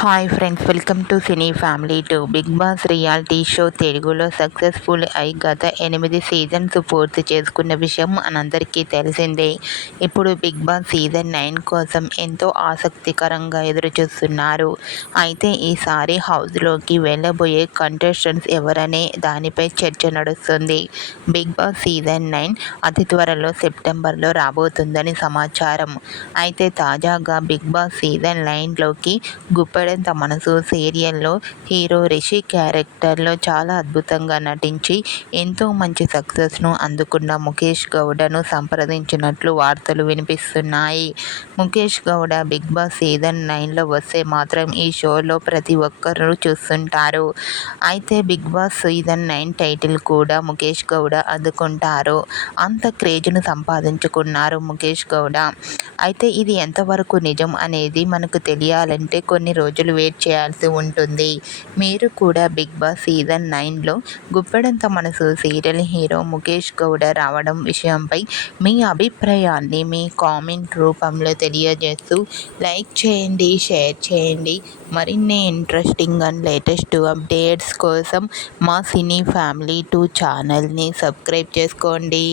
Hi friends, welcome to Cine Family two. Bigg Boss reality show తెలుగులో successful అయి గత 8 seasons పూర్తి చేసుకున్న విషయం మనందరికీ తెలిసిందే. ఇప్పుడు బిగ్ బాస్ సీజన్ 9 కోసం ఎంతో ఆసక్తికరంగా ఎదురుచూస్తున్నారు. అయితే ఈసారి హౌస్లోకి వెళ్ళబోయే కంటెస్టెంట్స్ ఎవరనే దానిపై చర్చ నడుస్తుంది. బిగ్ బాస్ సీజన్ 9 అతి త్వరలో సెప్టెంబర్లో రాబోతుందని సమాచారం. అయితే తాజాగా బిగ్ బాస్ సీజన్ 9లోకి గుప్పెడంత మనసు సీరియల్లో హీరో రిషి క్యారెక్టర్లో చాలా అద్భుతంగా నటించి ఎంతో మంచి సక్సెస్ను అందుకున్న ముఖేష్ గౌడను సంప్రదించినట్లు వార్తలు వినిపిస్తున్నాయి. Mukesh Gowda Big Boss season 9లో వస్తే మాత్రం ఈ షోలో ప్రతి ఒక్కరూ చూస్తుంటారు. అయితే బిగ్ బాస్ సీజన్ 9 టైటిల్ కూడా ముఖేష్ గౌడ అందుకుంటారు. అంత క్రేజ్ను సంపాదించుకున్నారు ముఖేష్ గౌడ. అయితే ఇది ఎంతవరకు నిజం అనేది మనకు తెలియాలంటే కొన్ని రోజులు వెయిట్ చేయాల్సి ఉంటుంది. మీరు కూడా బిగ్ బాస్ సీజన్ 9లో గుప్పెడంత మనసు సీరియల్ హీరో ముఖేష్ గౌడ రావడం విషయంపై మీ అభిప్రాయాన్ని మీ కామెంట్ రూపంలో తెలియజేస్తూ లైక్ చేయండి, షేర్ చేయండి. మరిన్ని ఇంట్రెస్టింగ్ అండ్ లేటెస్ట్ అప్డేట్స్ కోసం మా సినీ ఫ్యామిలీ 2 ఛానల్ని సబ్స్క్రైబ్ చేసుకోండి.